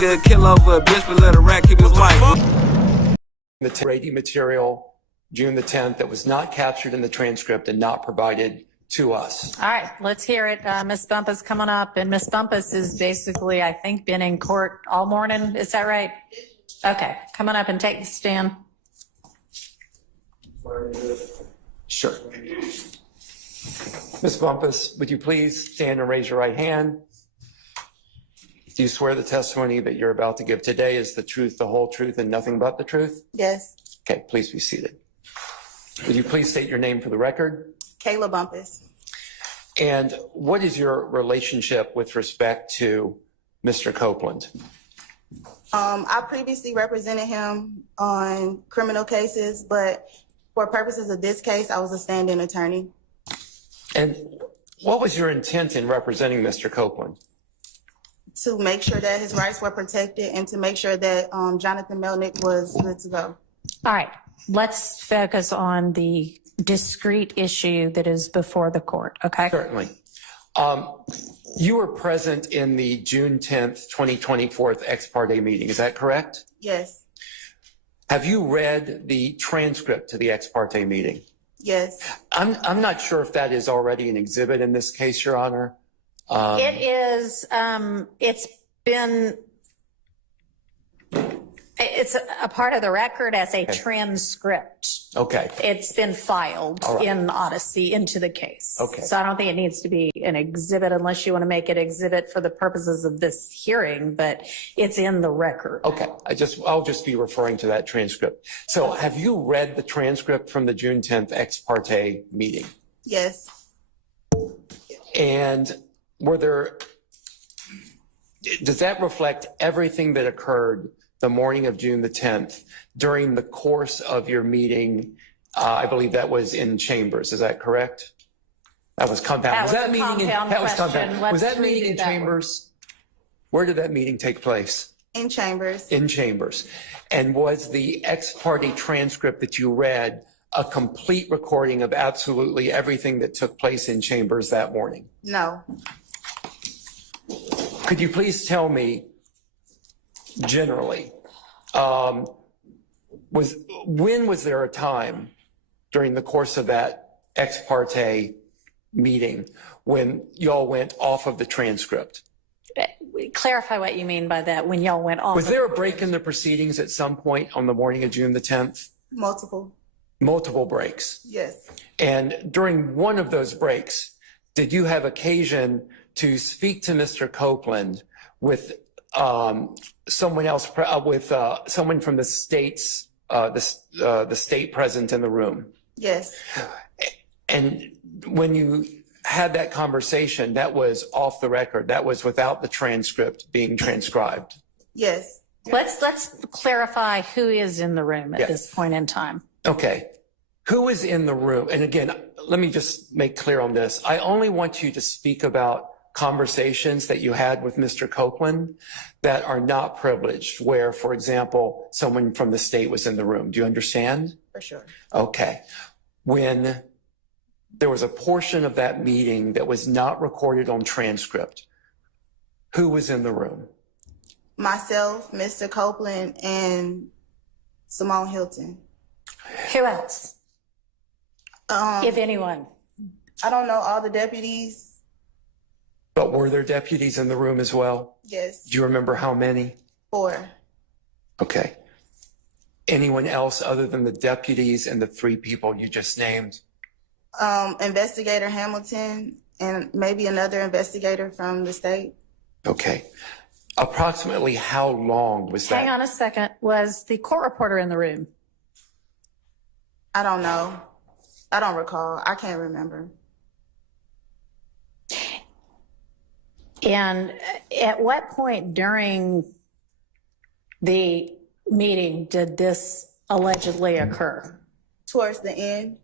nigga kill over a bitch, but let a rat keep his wife. The Brady material, June the 10th, that was not captured in the transcript and not provided to us. All right, let's hear it. Ms. Bumpus coming up, and Ms. Bumpus has basically, I think, been in court all morning. Is that right? Okay, coming up and take the stand. Sure. Ms. Bumpus, would you please stand and raise your right hand? Do you swear the testimony that you're about to give today is the truth, the whole truth, and nothing but the truth? Yes. Okay, please be seated. Would you please state your name for the record? Kayla Bumpus. And what is your relationship with respect to Mr. Copeland? I previously represented him on criminal cases, but for purposes of this case, I was a stand-in attorney. And what was your intent in representing Mr. Copeland? To make sure that his rights were protected and to make sure that Jonathan Melnick was good to go. All right, let's focus on the discrete issue that is before the court, okay? Certainly. You were present in the June 10th, 2024 ex parte meeting, is that correct? Yes. Have you read the transcript to the ex parte meeting? Yes. Um, I'm not sure if that is already an exhibit in this case, Your Honor. It is, it's a part of the record as a transcript. Okay. It's been filed in Odyssey into the case. Okay. So I don't think it needs to be an exhibit unless you want to make it exhibit for the purposes of this hearing, but it's in the record. Okay. I'll just be referring to that transcript. So have you read the transcript from the June 10th ex parte meeting? Yes. And does that reflect everything that occurred the morning of June the 10th during the course of your meeting? I believe that was in Chambers. Is that correct? That was compound. Was that meeting in Chambers? Where did that meeting take place? In Chambers. In Chambers. And was the ex parte transcript that you read a complete recording of absolutely everything that took place in Chambers that morning? No. Could you please tell me, generally, when was there a time during the course of that ex parte meeting when y'all went off of the transcript? Clarify what you mean by that, when y'all went off. Was there a break in the proceedings at some point on the morning of June the 10th? Multiple breaks? Yes. And during one of those breaks, did you have occasion to speak to Mr. Copeland with someone else, someone from the states, the state present in the room? Yes. And when you had that conversation, that was off the record. That was without the transcript being transcribed. Yes. Let's clarify who is in the room at this point in time. Okay. Who is in the room? And again, let me just make clear on this. I only want you to speak about conversations that you had with Mr. Copeland that are not privileged, where, for example, someone from the state was in the room. Do you understand? For sure. Okay. When there was a portion of that meeting that was not recorded on transcript, who was in the room? Myself, Mr. Copeland, and Simone Hilton. Who else? If anyone. I don't know, all the deputies. But were there deputies in the room as well? Yes. Do you remember how many? 4. Okay. Anyone else other than the deputies and the 3 people you just named? Investigator Hamilton and maybe another investigator from the state. Okay. Approximately how long was that? Hang on a second. Was the court reporter in the room? I don't know. I don't recall. I can't remember. And at what point during the meeting did this allegedly occur? Towards the end.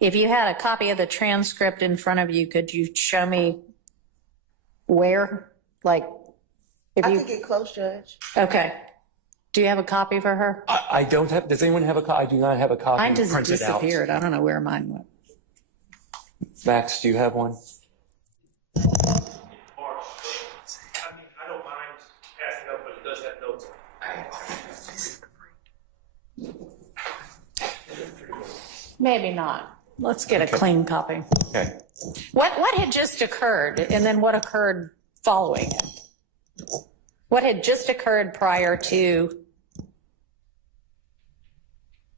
If you had a copy of the transcript in front of you, could you show me where? Like, if I you could get close, Judge. Okay. Do you have a copy for her? I don't have. Does anyone have a copy? I do not have a copy. Mine just printed disappeared. out. I don't know where mine went. Max, do you have one? I don't mind does have notes. Maybe not. Let's get a clean copy. Okay. What had just occurred, and then what occurred following it? What had just occurred prior to?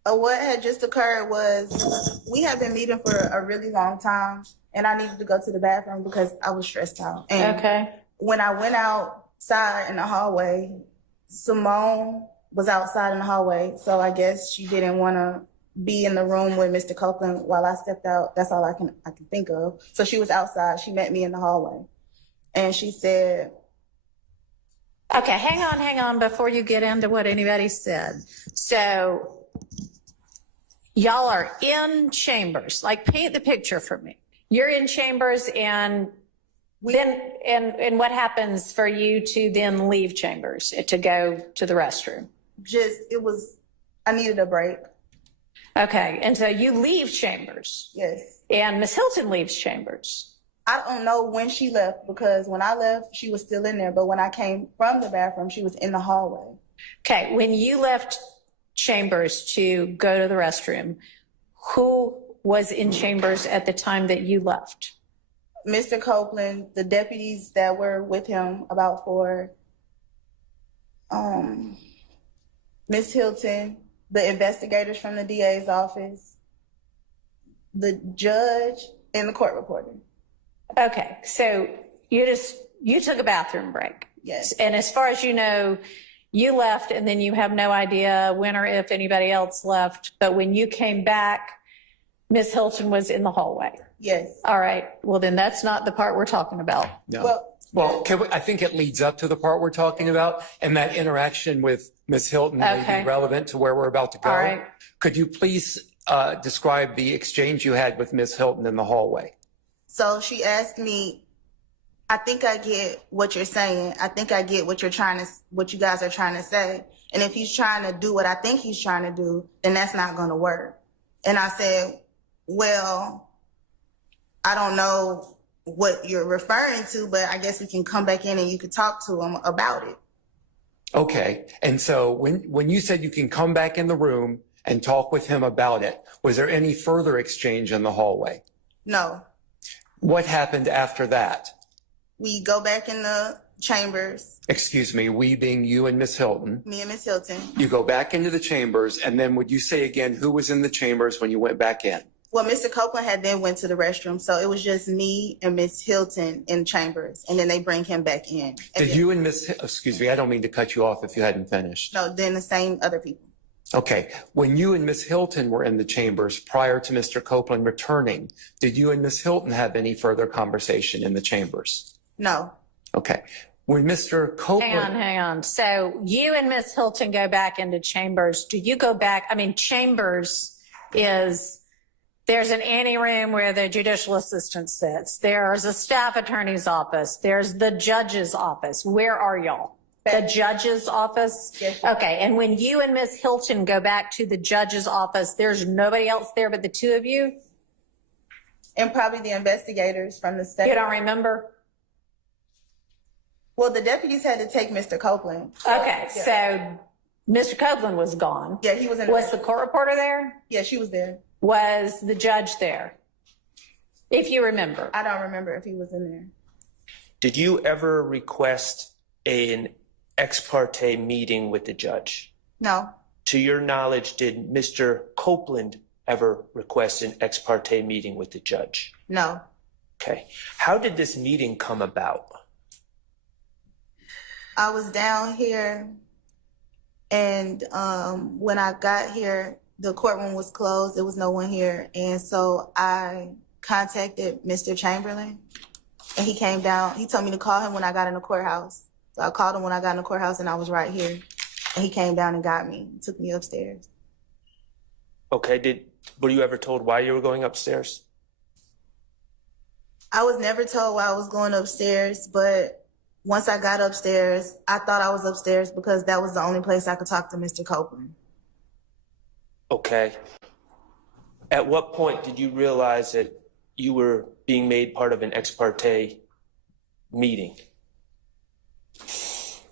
What had just occurred was we had been meeting for a really long time, and I needed to go to the bathroom because I was stressed out. And Okay. when I went outside in the hallway, Simone was outside in the hallway, so I guess she didn't want to be in the room with Mr. Copeland while I stepped out. That's all I can think of. So she was outside. She met me in the hallway, and she said, Okay, hang on before you get into what anybody said. So y'all are in chambers. Like, paint the picture for me. You're in chambers, and and what happens for you to then leave chambers to go to the restroom? I needed a break. Okay, and so you leave chambers. Yes. And Miss Hilton leaves chambers. I don't know when she left, because when I left, she was still in there. But when I came from the bathroom, she was in the hallway. Okay, when you left chambers to go to the restroom, who was in chambers at the time that you left? Mr. Copeland, the deputies that were with him, about 4, Miss Hilton, the investigators from the DA's office, the judge, and the court reporter. Okay, so you took a bathroom break. Yes. And as far as you know, you left, and then you have no idea when or if anybody else left. But when you came back, Miss Hilton was in the hallway. Yes. All right. Well, then that's not the part we're talking about. No. Well, I think it leads up to the part we're talking about, and that interaction with Ms. Hilton may Okay. be relevant to where we're about to go. All right. Could you please describe the exchange you had with Ms. Hilton in the hallway? So she asked me, I think I get what you're saying. I think I get what you guys are trying to say. And if he's trying to do what I think he's trying to do, then that's not going to work. And I said, well, I don't know what you're referring to, but I guess we can come back in and you could talk to him about it. Okay. And so when you said you can come back in the room and talk with him about it, was there any further exchange in the hallway? No. What happened after that? We go back in the chambers, Excuse me, we being you and Miss Hilton. me and Miss Hilton. You go back into the chambers, and then would you say again who was in the chambers when you went back in? Well, Mr. Copeland had then went to the restroom, so it was just me and Miss Hilton in chambers, and then they bring him back in. And Did then- you and excuse me, I don't mean to cut you off if you hadn't finished. No, then the same other people. Okay, when you and Miss Hilton were in the chambers prior to Mr. Copeland returning, did you and Miss Hilton have any further conversation in the chambers? No. Okay, when Mr. Copeland. Hang on. So you and Miss Hilton go back into chambers. Do you go back? I mean, chambers is, there's an anteroom where the judicial assistant sits. There's a staff attorney's office. There's the judge's office. Where are y'all? The judge's office? Yes. Okay. And when you and Miss Hilton go back to the judge's office, there's nobody else there but the two of you? And probably the investigators from the state. You don't remember? Well, the deputies had to take Mr. Copeland. Okay. Yeah. So Mr. Copeland was gone. Yeah, he was in. Was the court reporter there? Yeah, she was there. Was the judge there? If you remember. I don't remember if he was in there. Did you ever request an ex parte meeting with the judge? No. To your knowledge, did Mr. Copeland ever request an ex parte meeting with the judge? No. Okay. How did this meeting come about? I was down here, and when I got here, the courtroom was closed. There was no one here. And so I contacted Mr. Chamberlain, and he came down. He told me to call him when I got in the courthouse. So I called him when I got in the courthouse, and I was right here. And he came down and got me, took me upstairs. Okay. Were you ever told why you were going upstairs? I was never told why I was going upstairs, but once I got upstairs, I thought I was upstairs because that was the only place I could talk to Mr. Copeland. Okay. At what point did you realize that you were being made part of an ex parte meeting?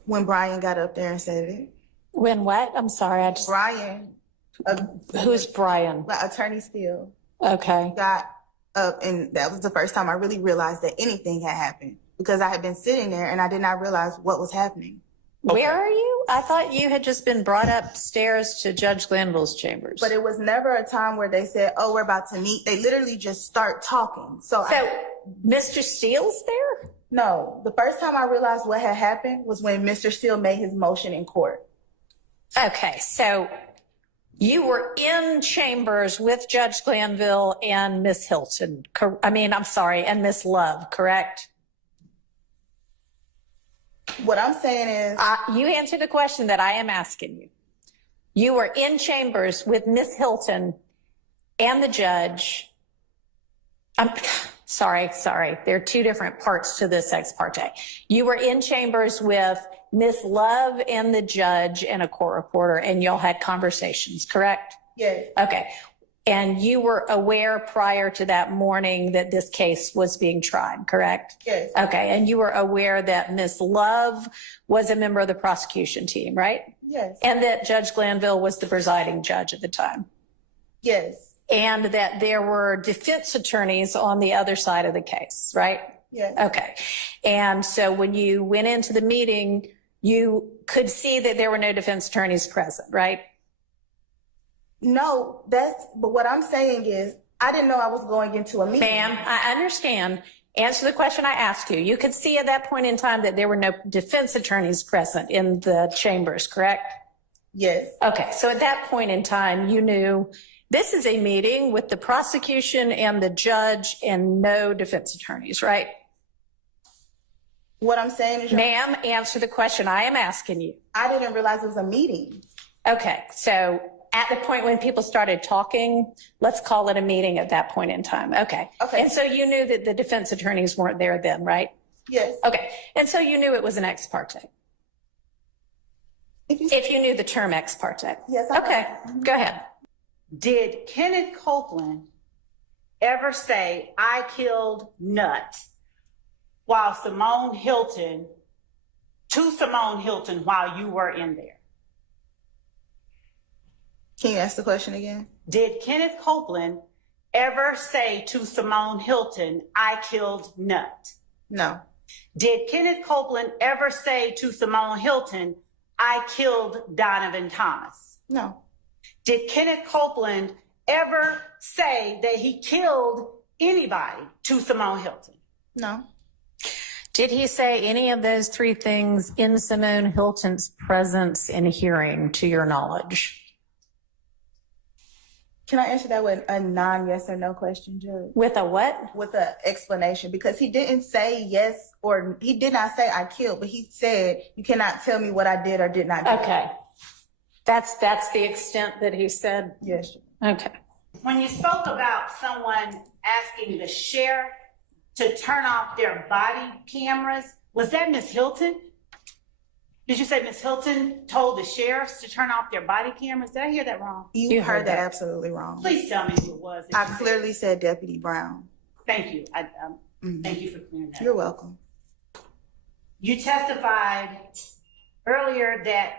When Brian got up there and said it. When what? I'm sorry, I just, Brian, who's Brian? Attorney Steele, Okay. got up, and that was the first time I really realized that anything had happened, because I had been sitting there and I did not realize what was happening. Where are you? I thought you had just been brought upstairs to Judge Glanville's chambers. But it was never a time where they said, oh, we're about to meet. They literally just start talking. So Mr. Steele's there? no, the first time I realized what had happened was when Mr. Steele made his motion in court. Okay, so you were in chambers with Judge Glanville and Miss Hilton. And Miss Love, correct? What I'm saying is, You answer the question that I am asking you. You were in chambers with Miss Hilton and the judge. I'm sorry. There are two different parts to this ex parte. You were in chambers with Miss Love and the judge and a court reporter, and y'all had conversations, correct? yes, Okay. And you were aware prior to that morning that this case was being tried, correct? yes, Okay. And you were aware that Miss Love was a member of the prosecution team, right? yes, And that Judge Glanville was the presiding judge at the time. yes, And that there were defense attorneys on the other side of the case, right? yes. Okay. And so when you went into the meeting, you could see that there were no defense attorneys present, right? No, but what I'm saying is, I didn't know I was going into a meeting. Ma'am, I understand. Answer the question I asked you. You could see at that point in time that there were no defense attorneys present in the chambers, correct? Yes, Okay. So at that point in time, you knew this is a meeting with the prosecution and the judge and no defense attorneys, right? what I'm saying is, Ma'am, answer the question I am asking you. I didn't realize it was a meeting. Okay. So at the point when people started talking, let's call it a meeting at that point in time. Okay. Okay. And so you knew that the defense attorneys weren't there then, right? Yes. Okay. And so you knew it was an ex parte. If you knew the term ex parte. Yes, I know. Okay. Go ahead. Did Kenneth Copeland ever say, I killed Nut while Simone Hilton while you were in there? Can you ask the question again? Did Kenneth Copeland ever say to Simone Hilton, I killed Nut? No, Did Kenneth Copeland ever say to Simone Hilton, I killed Donovan Thomas? no, Did Kenneth Copeland ever say that he killed anybody to Simone Hilton? no, Did he say any of those three things in Simone Hilton's presence and hearing, to your knowledge? Can I answer that with a non-yes or no question, Judge? With a what? With an explanation, because he didn't say yes, or he did not say I killed, but he said, you cannot tell me what I did or did not do. Okay. That's the extent that he said. Yes. Okay. When you spoke about someone asking the sheriff to turn off their body cameras, was that Miss Hilton? Did you say Miss Hilton told the sheriffs to turn off their body cameras? Did I hear that wrong? You heard that absolutely wrong. Please tell me who it was. I clearly said Deputy Brown. Thank you. Thank you for clearing that. You're welcome. You testified earlier that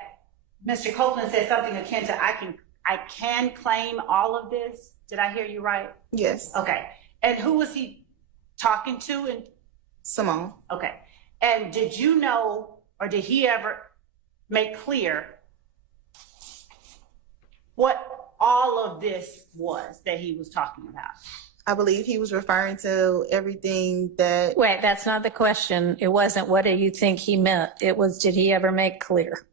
Mr. Copeland said something akin to, I can claim all of this. Did I hear you right? Yes. Okay. And who was he talking to? And Simone. okay. And did you know, or did he ever make clear what all of this was that he was talking about? I believe he was referring to everything that, Wait, that's not the question. It wasn't what do you think he meant. It was, did he ever make clear?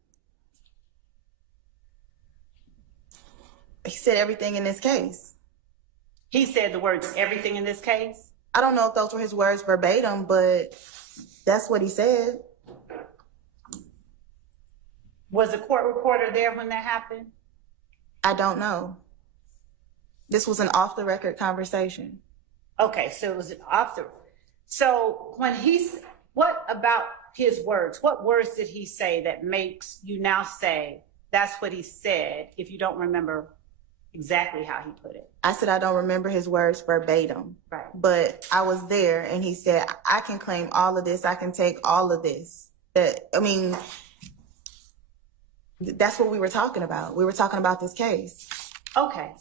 he said everything in this case. He said the words, everything in this case? I don't know if those were his words verbatim, but that's what he said. Was the court reporter there when that happened? I don't know. This was an off the record conversation. Okay, so it was off the. So when what about his words? What words did he say that makes you now say that's what he said if you don't remember exactly how he put it? I said I don't remember his words verbatim, Right. but I was there and he said, I can claim all of this. I can take all of this. That's what we were talking about. We were talking about this case. Okay.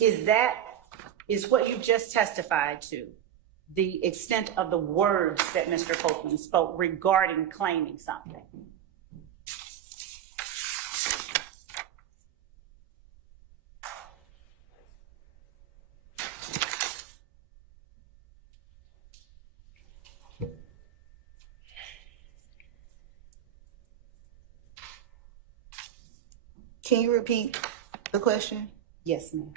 Is what you just testified to the extent of the words that Mr. Copeland spoke regarding claiming something? Can you repeat the question? Yes, ma'am.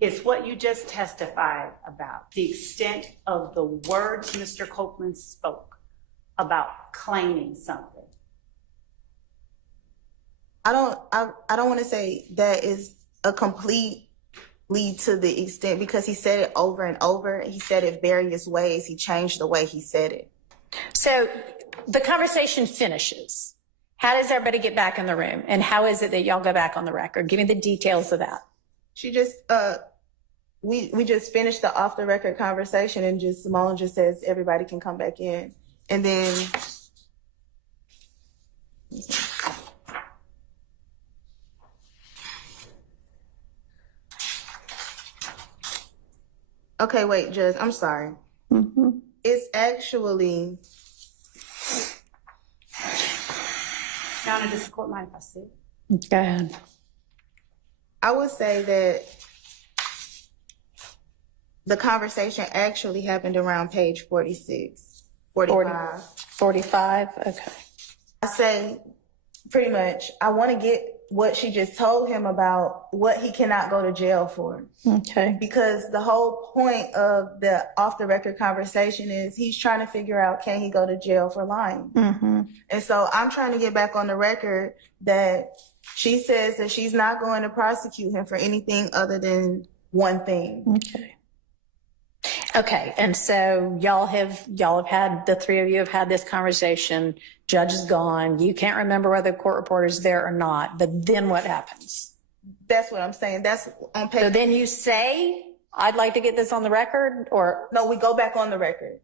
It's what you just testified about, the extent of the words Mr. Copeland spoke about claiming something. I don't want to say that is a complete lead to the extent, because he said it over and over. He said it various ways. He changed the way he said it. So The conversation finishes. How does everybody get back in the room? And how is it that y'all go back on the record? Give me the details of that. she just, we just finished the off the record conversation, and just Simone just says everybody can come back in. And then okay, wait, Judge, I'm sorry. It's actually, Your Honor, does the court mind if I sit? Go ahead. I would say that the conversation actually happened around page 46, 45. 45? Okay. I say pretty much, I want to get what she just told him about what he cannot go to jail for. Okay. Because the whole point of the off the record conversation is he's trying to figure out, can he go to jail for lying? And so I'm trying to get back on the record that she says that she's not going to prosecute him for anything other than one thing. Okay. Okay. And so y'all have had, the three of you have had this conversation. Judge is gone. You can't remember whether the court reporter's there or not, but then what happens? That's what I'm saying. That's on So page. then you say, I'd like to get this on the record, or, No, we go back on the record.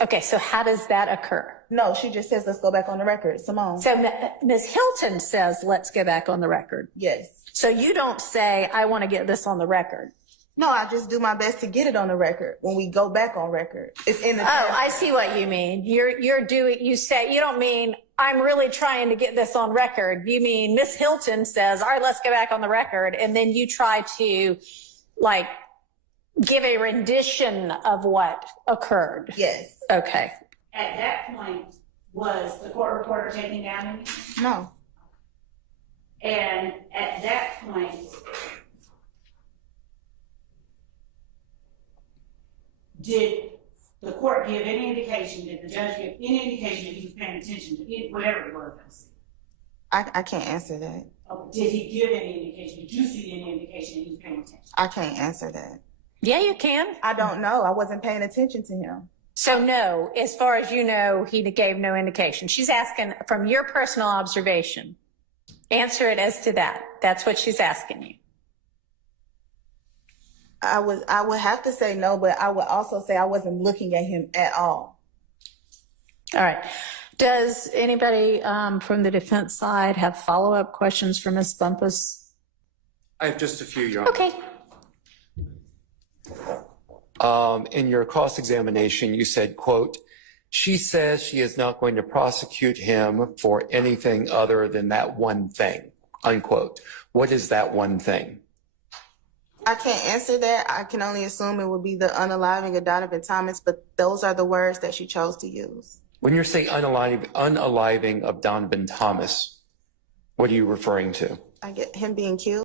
okay, so how does that occur? No, she just says, let's go back on the record. Simone. So Ms. Hilton says, let's go back on the record. Yes. So you don't say, I want to get this on the record. No, I just do my best to get it on the record when we go back on record. It's in the. Oh, I see what you mean. You say, you don't mean, I'm really trying to get this on record. You mean Miss Hilton says, all right, let's go back on the record. And then you try to like give a rendition of what occurred. Yes. Okay. At that point, was the court reporter taking down anything? No. And at that point, did the court give any indication, did the judge give any indication that he was paying attention to it, whatever it was? I can't answer that. Did he give any indication? Did you see any indication that he was paying attention? I can't answer that. Yeah, you can. I don't know. I wasn't paying attention to him. So no, as far as you know, he gave no indication. She's asking from your personal observation. Answer it as to that. That's what she's asking you. I would have to say no, but I would also say I wasn't looking at him at all. All right. Does anybody from the defense side have follow-up questions for Ms. Bumpus? I have just a few, Your Honor. Okay. In your cross-examination, you said, quote, she says she is not going to prosecute him for anything other than that one thing, unquote. What is that one thing? I can't answer that. I can only assume it would be the unaliving of Donovan Thomas, but those are the words that she chose to use. When you say unaliving of Donovan Thomas, what are you referring to? I get him being killed.